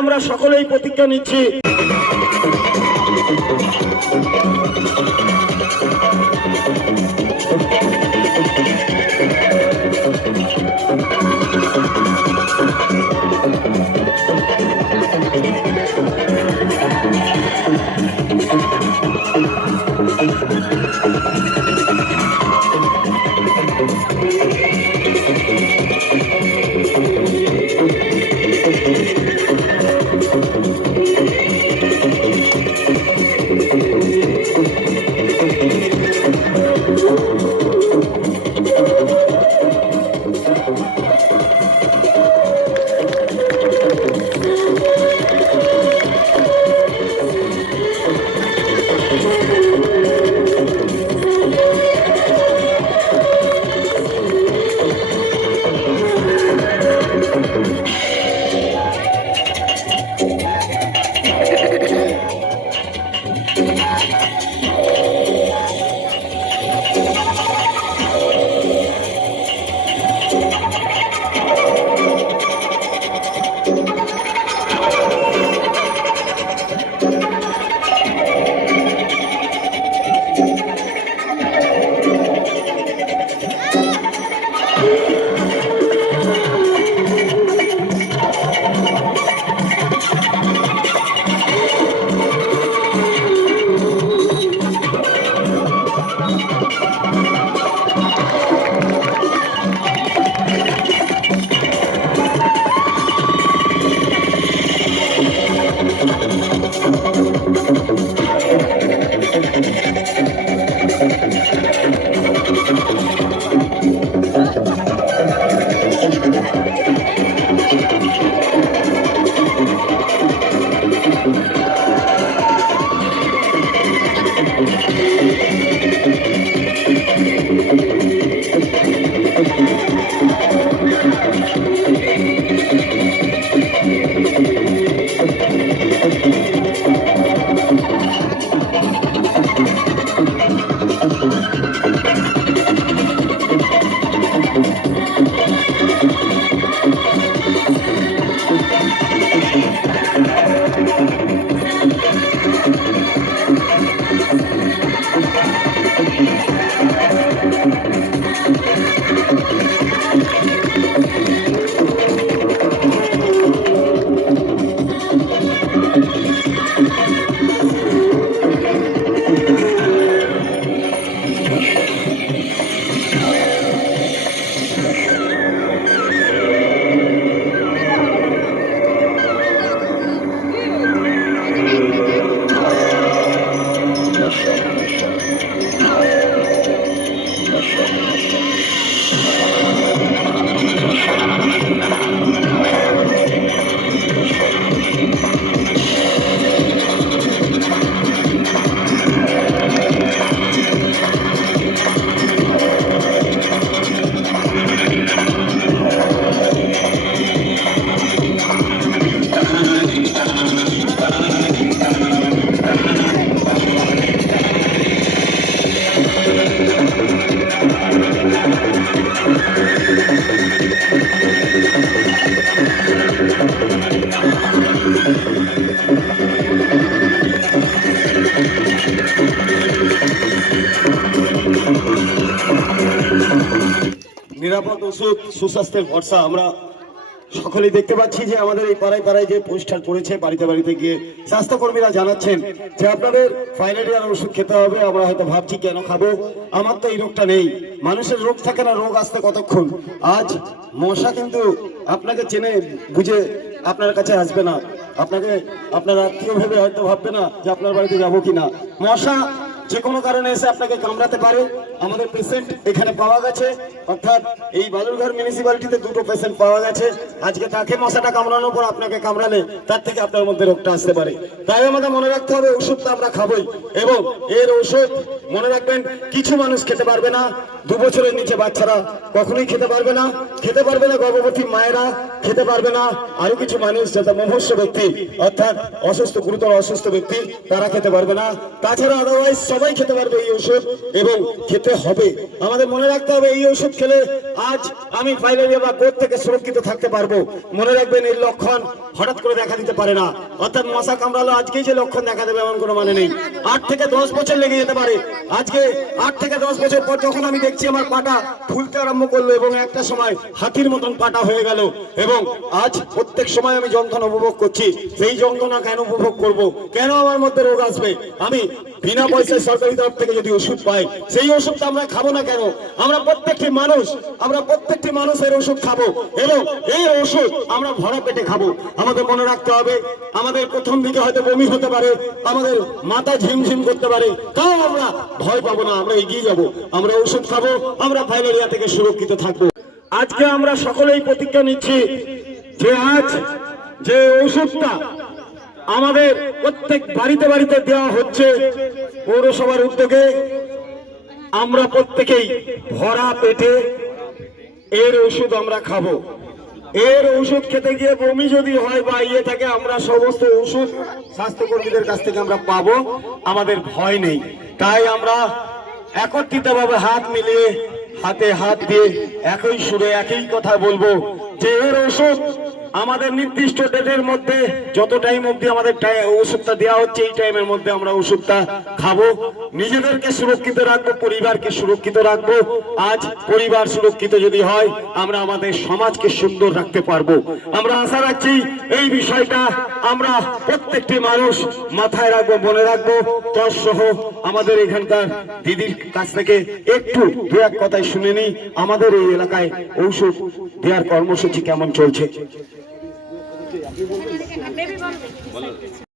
আমরা সকলেই প্রতিজ্ঞা নিচ্ছি। নিরাপদ ওষুধ, সুস্বাস্থ্যের ভরসা আমরা সকলেই দেখতে পাচ্ছি যে আমাদের এই পাড়ায় পাড়ায় যে পোস্টার পড়েছে, বাড়িতে বাড়িতে গিয়ে স্বাস্থ্যকর্মীরা জানাচ্ছেন যে আপনাদের ফাইলেরিয়ার ওষুধ খেতে হবে, আমরা হয়তো ভাবছি কেন খাব। আমার তো এই রোগটা নেই। মানুষের রোগ থাকে না, রোগ আসতে কতক্ষণ? আজ মশা কিন্তু আপনাকে চেনে, বুঝে আপনার কাছে আসবে না। আপনাকে, আপনার আত্মীয় ভেবে হয়তো ভাববে না যে আপনার বাড়িতে যাব কিনা। মশা যে কোনো কারণে এসে আপনাকে কামড়াতে পারে। আমাদের পেশেন্ট এখানে পাওয়া গেছে। অর্থাৎ এই বালুরঘাট মিউনিসিপ্যালিটিতে দুটো পেশেন্ট পাওয়া গেছে। আজকে তাকে মশাটা কামড়ানোর পর আপনাকে কামড়ালে, তার থেকে আপনার মধ্যে রোগটা আসতে পারে। তাই আমাদের মনে রাখতে হবে, ওষুধটা আমরা খাবোই। এবং এর ওষুধ মনে রাখবেন, কিছু মানুষ খেতে পারবে না। দু বছরের নিচে বাচ্চারা কখনোই খেতে পারবে না। খেতে পারবে না গর্ভবতী মায়েরা। খেতে পারবে না। আরও কিছু মানুষ যাতে মুমূর্ষ ব্যক্তি, অর্থাৎ অসুস্থ, গুরুতর অসুস্থ ব্যক্তি, তারা খেতে পারবে না। তাছাড়া আদারওয়াইজ সবাই খেতে পারবে এই ওষুধ এবং খেতে হবে। আমাদের মনে রাখতে হবে, এই ওষুধ খেলে আজ আমি ফাইলেরিয়া বা কোর্ট থেকে সুরক্ষিত থাকতে পারব? মনে রাখবেন এই লক্ষণ হঠাৎ করে দেখা দিতে পারে না। অর্থাৎ মশা কামড়ালো, আজকেই যে লক্ষণ দেখা দেবে এমন কোনো মানে নেই। আট থেকে দশ বছর লেগে যেতে পারে। আজকে আট থেকে দশ বছর পর যখন আমি দেখছি আমার পাটা ফুলতে আরম্ভ করল এবং একটা সময় হাতির মতন পাটা হয়ে গেল এবং আজ প্রত্যেক সময় আমি যন্ত্রণা উপভোগ করছি। সেই যন্ত্রণা কেন উপভোগ করব? কেন আমার মধ্যে রোগ আসবে? আমি বিনা পয়সায় সরকারি তরফ থেকে যদি ওষুধ পাই, সেই ওষুধটা আমরা খাব না কেন? আমরা প্রত্যেকটি মানুষ, আমরা প্রত্যেকটি মানুষের ওষুধ খাব এবং এই ওষুধ আমরা ভরা পেটে খাব। আমাদের মনে রাখতে হবে, আমাদের প্রথম দিকে হয়তো বমি হতে পারে, আমাদের মাথা ঝিমঝিম করতে পারে, তাও আমরা ভয় পাবো না, আমরা এগিয়ে যাব। আমরা ওষুধ খাব, আমরা ফাইলেরিয়া থেকে সুরক্ষিত থাকব। আজকে আমরা সকলেই প্রতিজ্ঞা নিচ্ছি যে আজ যে ওষুধটা আমাদের প্রত্যেক বাড়িতে বাড়িতে দেওয়া হচ্ছে পৌরসভার উদ্যোগে, আমরা প্রত্যেকেই ভরা পেটে এর ওষুধ আমরা খাব। এর ওষুধ খেতে গিয়ে বমি যদি হয় বা ইয়ে থাকে, আমরা সমস্ত ওষুধ স্বাস্থ্যকর্মীদের কাছ থেকে আমরা পাবো। আমাদের ভয় নেই। তাই আমরা একত্রিতভাবে হাত মিলিয়ে হাতে হাত দিয়ে একই সুরে একই কথা বলব। যে ওষুধ আমাদের নির্দিষ্ট ডেটের মধ্যে যত টাইম অবধি আমাদের ওষুধটা দেওয়া হচ্ছে, এই টাইমের মধ্যে আমরা ওষুধটা খাব। নিজেদেরকে সুরক্ষিত রাখব, পরিবারকে সুরক্ষিত রাখব। আজ পরিবার সুরক্ষিত যদি হয়, আমরা আমাদের সমাজকে সুন্দর রাখতে পারব। আমরা আশা রাখছি এই বিষয়টা আমরা প্রত্যেকটি মানুষ মাথায় রাখব, মনে রাখব। তর সহ আমাদের এখানকার দিদির কাছ থেকে একটু দু এক কথায় শুনে নিই। আমাদের এই এলাকায় ঔষধ দেওয়ার কর্মসূচি কেমন চলছে? বেবি বন্ধ